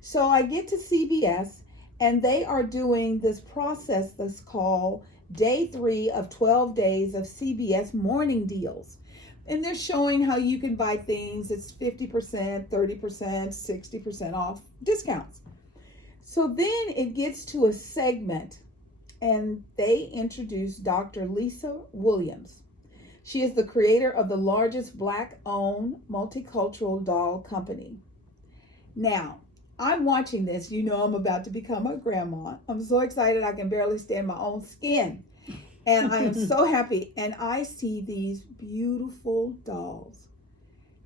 So I get to CBS, and they are doing this process that's called Day 3 of 12 days of CBS morning deals. And they're showing how you can buy things. It's 50%, 30%, 60% off discounts. So then it gets to a segment, and they introduce Dr. Lisa Williams. She is the creator of the largest Black-owned multicultural doll company. Now, I'm watching this. You know I'm about to become a grandma. I'm so excited I can barely stand my own skin. And I am so happy. And I see these beautiful dolls.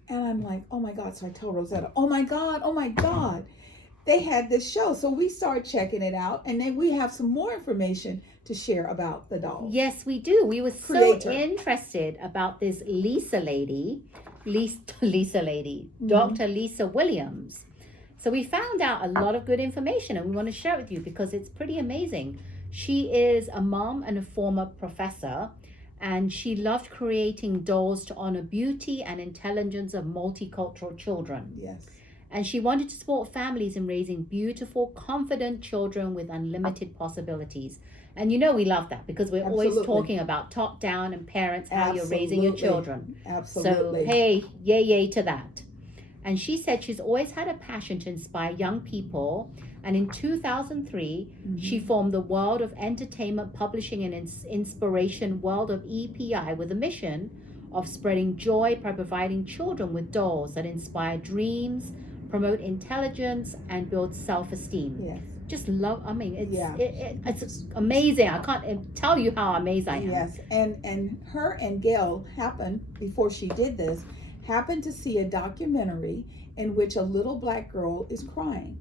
And I'm like, oh my God. So I tell Rosetta, oh my God. They had this show. So we start checking it out. And then we have some more information to share about the dolls. Yes, we do. We were so interested about this Lisa lady, Dr. Lisa Williams. So we found out a lot of good information, and we want to share it with you because it's pretty amazing. She is a mom and a former professor, and she loved creating dolls to honor beauty and intelligence of multicultural children. Yes. And she wanted to support families in raising beautiful, confident children with unlimited possibilities. And you know we love that because we're always talking about top down and parents, how you're raising your children. Absolutely. So hey, yay to that. And she said she's always had a passion to inspire young people. And in 2003, she formed the World of Entertainment Publishing and Inspiration World of EPI with a mission of spreading joy by providing children with dolls that inspire dreams, promote intelligence, and build self-esteem. Yes. Just love, I mean, it's amazing. I can't tell you how amazed I am. Yes, and her and Gayle before she did this, happened to see a documentary in which a little Black girl is crying.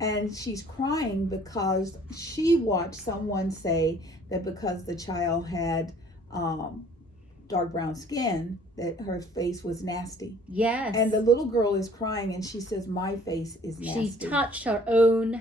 And she's crying because she watched someone say that because the child had dark brown skin, that her face was nasty. Yes. And the little girl is crying, and she says, "My face is nasty." She touched her own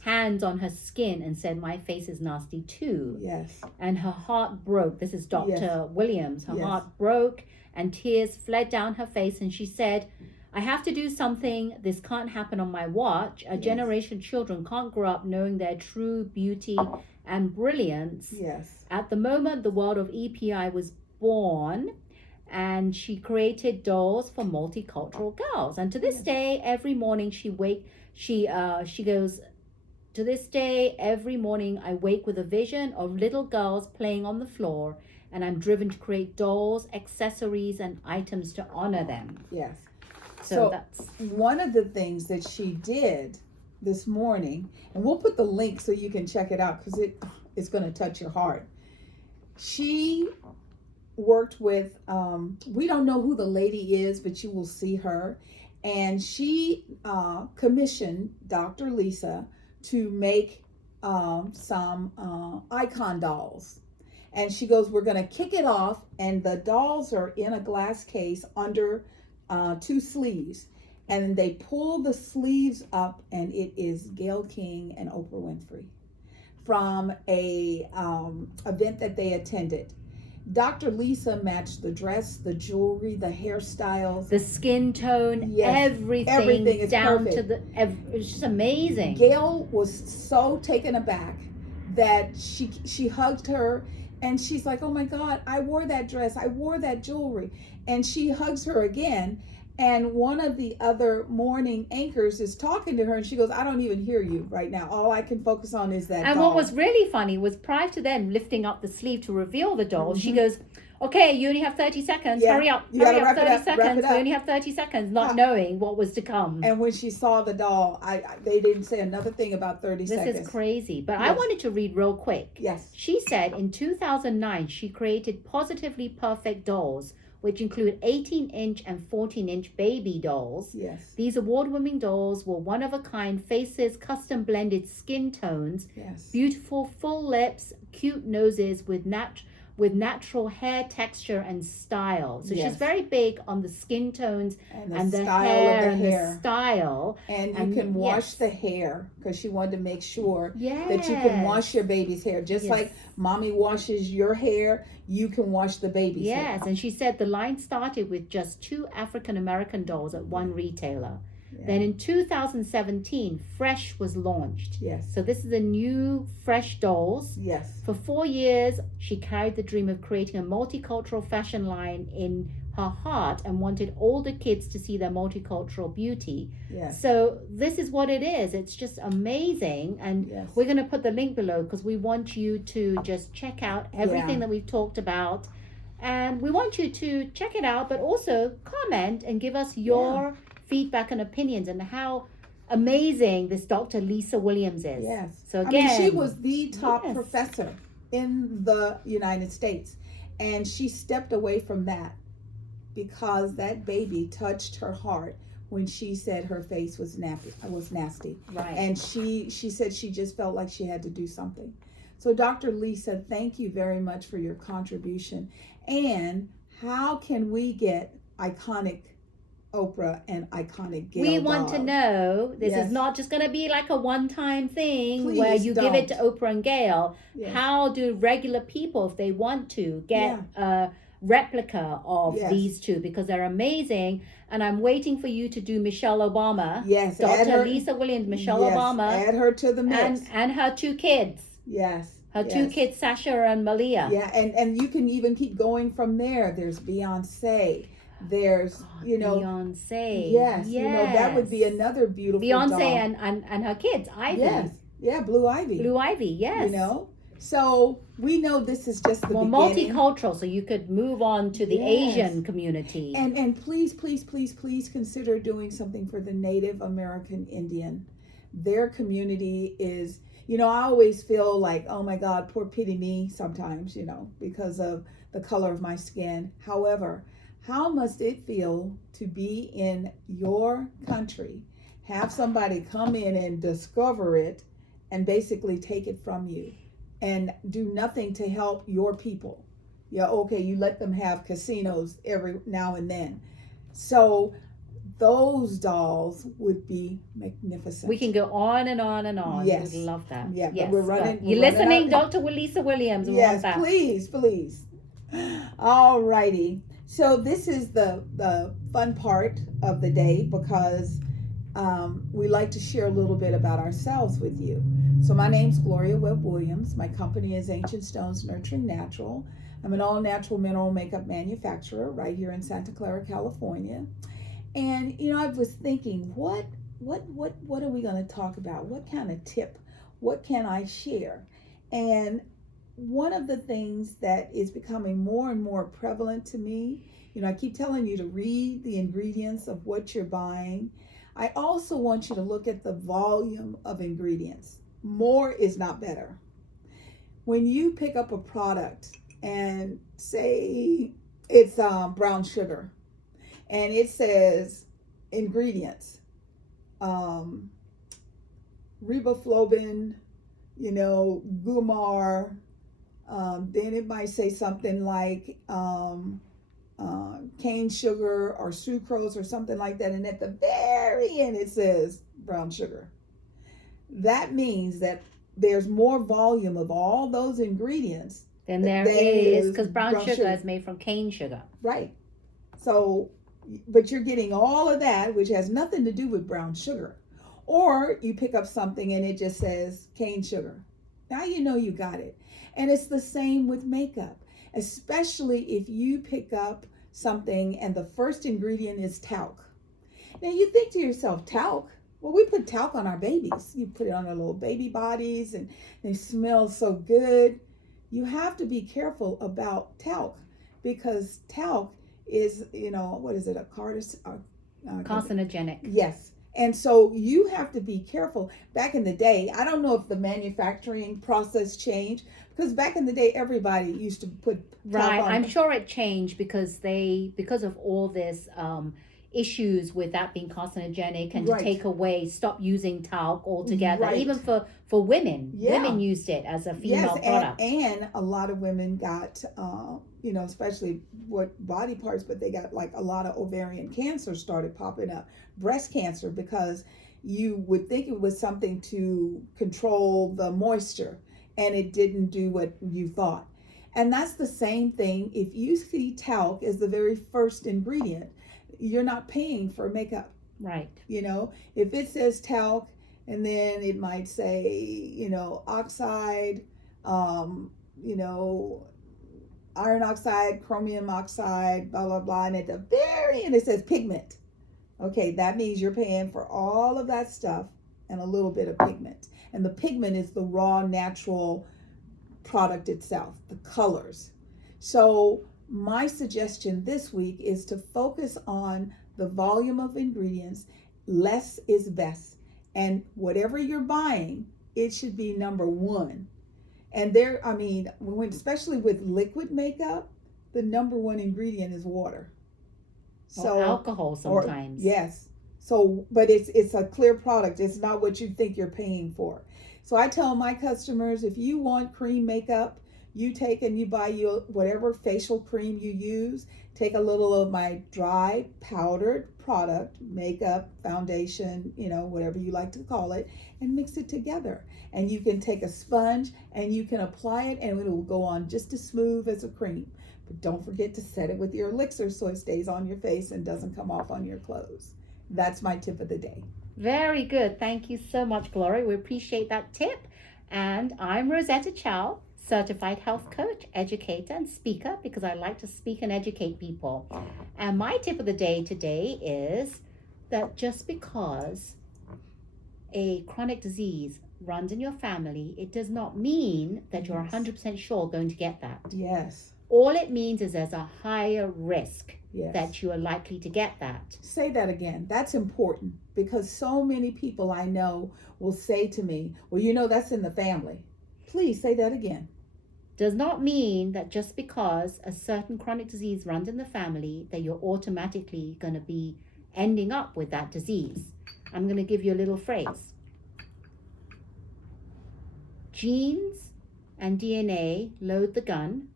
hands on her skin and said, "My face is nasty too." Yes. And her heart broke. This is Dr. Williams. Her heart broke, and tears fled down her face, and she said, "I have to do something. This can't happen on my watch. A generation of children can't grow up knowing their true beauty and brilliance." Yes. At the moment, the world of EPI was born, and she created dolls for multicultural girls. And to this day, every morning she goes, "To this day, every morning I wake with a vision of little girls playing on the floor, and I'm driven to create dolls, accessories, and items to honor them." Yes. So that's one of the things that she did this morning, and we'll put the link so you can check it out because it's going to touch your heart. She worked with, we don't know who the lady is, but you will see her. And she commissioned Dr. Lisa to make some icon dolls. And she goes, "We're going to kick it off." And the dolls are in a glass case under 2 sleeves. And they pull the sleeves up, and it is Gayle King and Oprah Winfrey from a event that they attended. Dr. Lisa matched the dress, the jewelry, the hairstyles, the skin tone, everything is down perfect. to the. It's just amazing. Gayle was so taken aback that she hugged her, and she's like, "Oh my God, I wore that dress, I wore that jewelry," and she hugs her again. And one of the other morning anchors is talking to her, and she goes, "I don't even hear you right now. All I can focus on is that And doll." what was really funny was prior to them lifting up the sleeve to reveal the doll, she goes, Okay, you only have 30 seconds. Yeah, Hurry up. you Hurry gotta up. wrap it 30 up, wrap seconds. it We up. only have 30 seconds, not Huh. knowing what was to come. And when she saw the doll, they didn't say another thing about 30 This seconds. is crazy. But I Yes. wanted to read real quick. Yes. She said in 2009, she created Positively Perfect dolls, which include 18-inch and 14-inch baby dolls. Yes. These award-winning dolls were one-of-a-kind faces, custom blended skin tones, Yes. beautiful full lips, cute noses with natural hair texture and style. So Yes. she's very big on the skin tones And the style hair of the and hair. the style. And you And can wash yes. the hair because she wanted to make sure Yes. that you can wash your baby's hair. Just Yes. like mommy washes your hair, you can wash the baby's hair. Yes, and she said the line started with just 2 African American dolls at one retailer. Yeah. Then in 2017, Fresh was launched. Yes. So this is a new Fresh dolls. Yes. For 4 years, she carried the dream of creating a multicultural fashion line in her heart and wanted older kids to see their multicultural beauty. Yes. So this is what it is. It's just amazing. And Yes. we're going to put the link below because we want you to just check out everything Yeah. that we've talked about. And we want you to check it out, but also comment and give us your feedback and opinions and how amazing this Dr. Lisa Williams is. Yes. So again, she was the top yes. professor in the United States. And she stepped away from that because that baby touched her heart when she said her face was nasty. Right. And she said she just felt like she had to do something. So Dr. Lisa, thank you very much for your contribution. And how can we get iconic Oprah and iconic Gail we want to doll? know this Yes. is not just going to be like a one-time thing Please where you give it to don't. Oprah and Gail. Yes. How do regular people, if they want to, get a replica of Yes. these two, because they're amazing. And I'm waiting for you to do Michelle Obama. Yes, add Dr. her- Lisa Williams, Michelle Yes, Obama, add her to the mix. and her 2 kids. Yes. Her yes. 2 kids, Sasha and Malia. Yeah, and you can even keep going from there. There's Beyonce. There's, Beyonce. Yes, that would be another beautiful Beyonce doll. and her kids, Ivy. Yes, yeah, Blue Ivy. Blue Ivy, yes. So we know this is just the beginning. Multicultural, so you could move on to the Yes. Asian community. And please, please, please, please consider doing something for the Native American Indian. Their community is, I always feel like, oh my God, poor pity me sometimes, because of the color of my skin. However, how must it feel to be in your country, have somebody come in and discover it and basically take it from you and do nothing to help your people? Yeah, okay, you let them have casinos every now and then. So those dolls would be magnificent. We can go on and on and on. Yes. We would love that. Yeah, yes. but we're running. You're we're running listening, out. Dr. Lisa Williams. We Yes, want that. please. All righty. So this is the fun part of the day because we like to share a little bit about ourselves with you. So my name's Gloria Webb Williams. My company is Ancient Stones Nurturing Natural. I'm an all-natural mineral makeup manufacturer right here in Santa Clara, California. And I was thinking, what are we going to talk about? What kind of tip? What can I share? And one of the things that is becoming more and more prevalent to me, I keep telling you to read the ingredients of what you're buying. I also want you to look at the volume of ingredients. More is not better. When you pick up a product and say it's brown sugar and it says ingredients, riboflavin, gumar, then it might say something like cane sugar or sucrose or something like that, and at the very end it says brown sugar. That means that there's more volume of all those ingredients than there is, because brown sugar is made from cane sugar. Right. So, but you're getting all of that, which has nothing to do with brown sugar. Or you pick up something and it just says cane sugar. Now you got it. And it's the same with makeup, especially if you pick up something and the first ingredient is talc. Now you think to yourself, talc? Well, we put talc on our babies. You put it on their little baby bodies and they smell so good. You have to be careful about talc because talc is, what is it, a Carcinogenic. yes. And so you have to be careful. Back in the day, I don't know if the manufacturing process changed, because back in the day, everybody used to put Right. talc on. I'm sure it changed because of all this issues with that being carcinogenic, and to Right. take away, stop using talc altogether. Right. Even for women, Yeah. women used it as a female product. And a lot of women got, especially what body parts, but they got like a lot of ovarian cancer started popping up, breast cancer, because you would think it was something to control the moisture, and it didn't do what you thought. And that's the same thing. If you see talc as the very first ingredient, you're not paying for makeup. Right. If it says talc, and then it might say, oxide, iron oxide, chromium oxide, blah, blah, blah. And at the very end, it says pigment. Okay, that means you're paying for all of that stuff and a little bit of pigment. And the pigment is the raw, natural product itself, the colors. So my suggestion this week is to focus on the volume of ingredients. Less is best. And whatever you're buying, it should be number one. And especially with liquid makeup, the number one ingredient is water. Or alcohol sometimes. Yes. So, but it's a clear product. It's not what you think you're paying for. So I tell my customers, if you want cream makeup, you take and you buy your whatever facial cream you use, take a little of my dry powdered product, makeup, foundation, whatever you like to call it, and mix it together. And you can take a sponge and you can apply it, and it will go on just as smooth as a cream. But don't forget to set it with your elixir so it stays on your face and doesn't come off on your clothes. That's my tip of the day. Very good. Thank you so much, Gloria. We appreciate that tip. And I'm Rosetta Chow, certified health coach, educator, and speaker, because I like to speak and educate people. And my tip of the day today is that just because a chronic disease runs in your family, it does not mean that you're 100% sure going to get that. Yes. All it means is there's a higher risk Yes. that you are likely to get that. Say that again. That's important, because so many people I know will say to me, well, that's in the family. Please say that again. Does not mean that just because a certain chronic disease runs in the family that you're automatically going to be ending up with that disease. I'm going to give you a little phrase. Genes and DNA load the gun,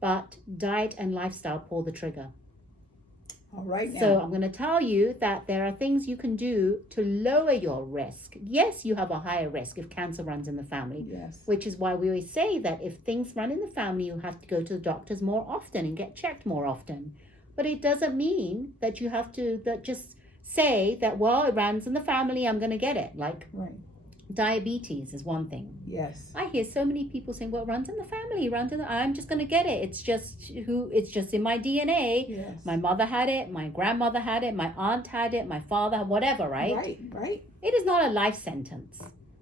but diet and lifestyle pull the trigger. All right. Now. So I'm going to tell you that there are things you can do to lower your risk. Yes, you have a higher risk if cancer runs in the family. Yes. Which is why we always say that if things run in the family, you have to go to the doctors more often and get checked more often. But it doesn't mean that you have to just say that, well, it runs in the family, I'm going to get it. Like, right. Diabetes is one thing. Yes. I hear so many people saying, well, it runs in the family, I'm just going to get it. It's just in my DNA. Yes. My mother had it, my grandmother had it, my aunt had it, my father, whatever, right? Right. It is not a life sentence.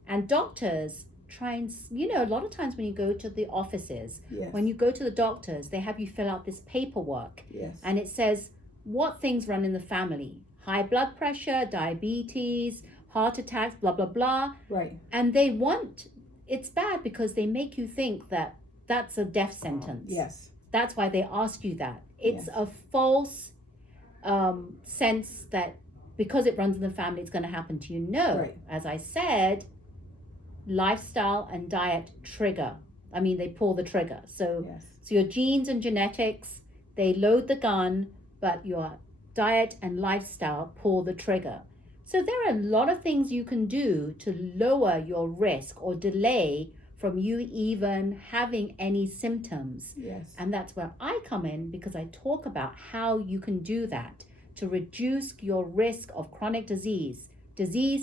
And doctors try and, a lot of times when you go to the offices, yes. when you go to the doctors, they have you fill out this paperwork. Yes. And it says what things run in the family. High blood pressure, diabetes, heart attacks, blah, blah, blah. Right. And it's bad because they make you think that that's a death sentence. Yes. That's why they ask you that. It's yes. a false sense that because it runs in the family, it's going to happen to you. No. Right. As I said, lifestyle and diet they pull the trigger. So, yes. So your genes and genetics, they load the gun, but your diet and lifestyle pull the trigger. So there are a lot of things you can do to lower your risk or delay from you even having any symptoms. Yes. And that's where I come in, because I talk about how you can do that to reduce your risk of chronic disease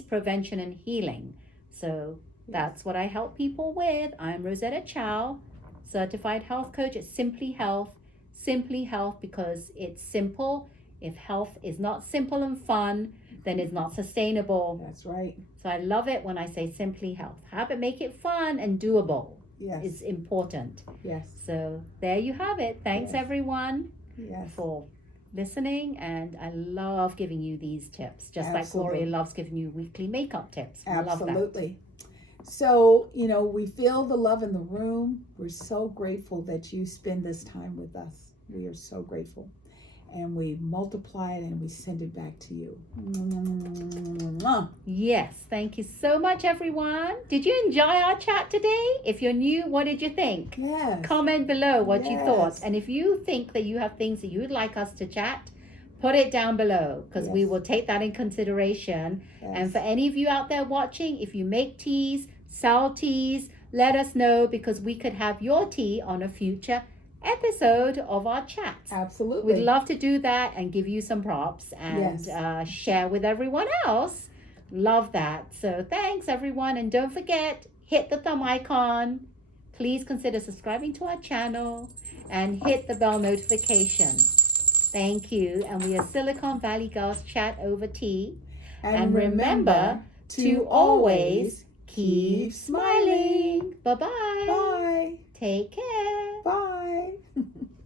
prevention and healing. So that's what I help people with. I'm Rosetta Chow, certified health coach at Simply Health. Simply Health, because it's simple. If health is not simple and fun, then it's not sustainable. That's right. So I love it when I say Simply Health. Make it fun and doable. Yes. is important. Yes. So there you have it. Thanks Yes. everyone Yes. for listening, and I love giving you these tips, just like Absolutely. Gloria loves giving you weekly makeup tips. We love that. Absolutely. So, we feel the love in the room. We're so grateful that you spend this time with us. We are so grateful. And we multiply it and we send it back to you. Yes, thank you so much, everyone. Did you enjoy our chat today? If you're new, what did you think? Yes. Comment below what you thought. Yes. And if you think that you have things that you would like us to chat, put it down below, because we Yes. will take that in consideration. Yes. And for any of you out there watching, if you make teas, sell teas, let us know, because we could have your tea on a future episode of our chat. Absolutely. We'd love to do that and give you some props and Yes. share with everyone else. Love that. So thanks everyone, and don't forget, hit the thumb icon. Please consider subscribing to our channel and hit the bell notification. Thank you. And we are Silicon Valley Girls Chat Over Tea. And remember to always keep smiling. Bye-bye. Bye. Take care.